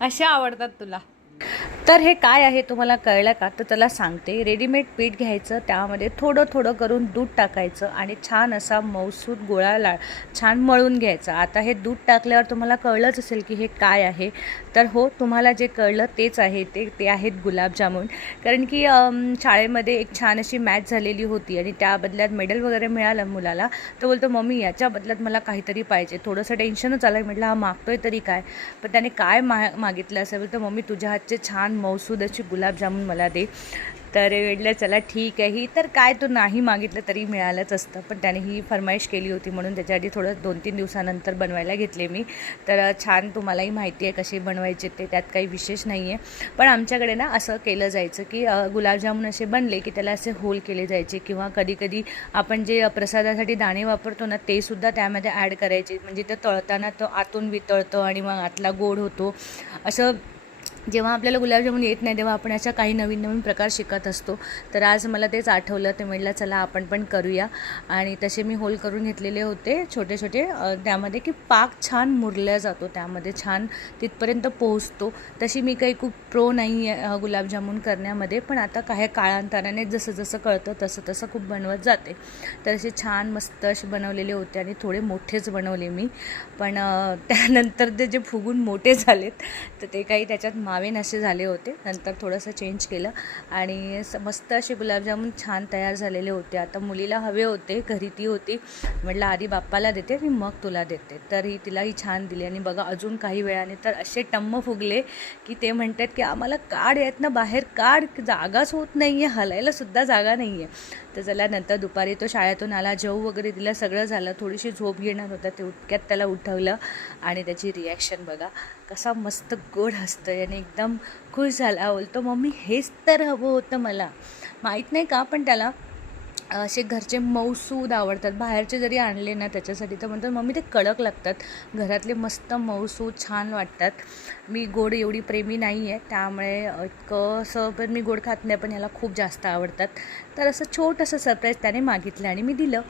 अशा आवडतात तुला. तर हे काय आहे तुम्हाला कळलं का? तर त्याला सांगते. रेडीमेड पीठ घ्यायचं, त्यामध्ये थोडं थोडं करून दूध टाकायचं आणि छान असा मऊसूत गोळा छान मळून घ्यायचा. आता हे दूध टाकल्यावर तुम्हाला कळलंच असेल की हे काय आहे. तर हो, तुम्हाला जे कळलं तेच आहे, ते आहेत गुलाबजामुन. कारण की शाळेमध्ये एक छान अशी मॅच झालेली होती आणि त्या बदल्यात मेडल वगैरे मिळालं मुलाला. तर बोलतो मम्मी याच्या बदल्यात मला काहीतरी पाहिजे. थोडंसं टेन्शनच आलं. म्हटलं हा मागतोय तरी काय. पण त्याने काय मागितलं असेल. तर मम्मी तुझ्या हातचे छान मौसूद अशी गुलाबजामुन मला दे. तर म्हटलं चला ठीक आहे. ही तर काय तो नाही मागितलं तरी मिळालंच असतं. पण त्याने ही फरमाईश केली होती म्हणून त्याच्याआधी थोडं 2-3 दिवसानंतर बनवायला घेतले मी. तर छान तुम्हालाही माहिती आहे कसे बनवायचे ते, त्यात काही विशेष नाही आहे. पण आमच्याकडे ना असं केलं जायचं की गुलाबजामुन असे बनले की त्याला असे होल केले जायचे, किंवा कधीकधी आपण जे प्रसादासाठी दाणे वापरतो ना ते सुद्धा त्यामध्ये ॲड करायचे. म्हणजे ते तळताना तो आतून वितळतं आणि मग आतला गोड होतो. असं जेव्हा आपल्याला गुलाबजामुन येत नाही तेव्हा आपण अशा काही नवीन नवीन प्रकार शिकत असतो. तर आज मला तेच आठवलं. ते म्हटलं चला आपण पण करूया. आणि तसे मी होल करून घेतलेले होते छोटे छोटे, त्यामध्ये की पाक छान मुरला जातो, त्यामध्ये छान तिथपर्यंत पोहोचतो. तशी मी काही खूप प्रो नाही आहे गुलाबजामुन करण्यामध्ये, पण आता काही काळांतराने जसं जसं कळतं तसं तसं खूप बनवत जाते. तर असे छान मस्त असे बनवलेले होते आणि थोडे मोठेच बनवले मी. पण त्यानंतर ते जे फुगून मोठे झालेत तर ते काही त्याच्यात मावेन असे झाले होते. नंतर थोडंसं चेंज केलं आणि मस्त असे गुलाबजामुन छान तयार झालेले होते. आता मुलीला हवे होते, घरी ती होती. म्हटलं आधी बाप्पाला देते आणि मग तुला देते. तर तिलाही छान दिली. आणि बघा अजून काही वेळाने तर असे टम्म फुगले की ते म्हणतात की आम्हाला काढ यात ना बाहेर काढ, जागाच होत नाही आहे, हलायलासुद्धा जागा नाही आहे. तर चला नंतर दुपारी तो शाळेतून आला, जेवू वगैरे दिला, सगळं झालं. थोडीशी झोप घेणार होता, ते उठक्यात त्याला उठवलं आणि त्याची रिॲक्शन बघा कसा मस्त गोड हसतोय आणि एकदम खुश झाला. बोलतो मम्मी हेच तर हवं होतं मला. माहीत नाही का पण त्याला असे घरचे मऊसूद आवडतात. बाहेरचे जरी आणले ना त्याच्यासाठी तर म्हणतात मम्मी ते कडक लागतात, घरातले मस्त मऊसूद छान वाटतात. मी गोड एवढी प्रेमी नाही आहे त्यामुळे इतकं असं पण मी गोड खात नाही, पण याला खूप जास्त आवडतात. तर असं छोटंसं सरप्राईज त्याने मागितलं आणि मी दिलं.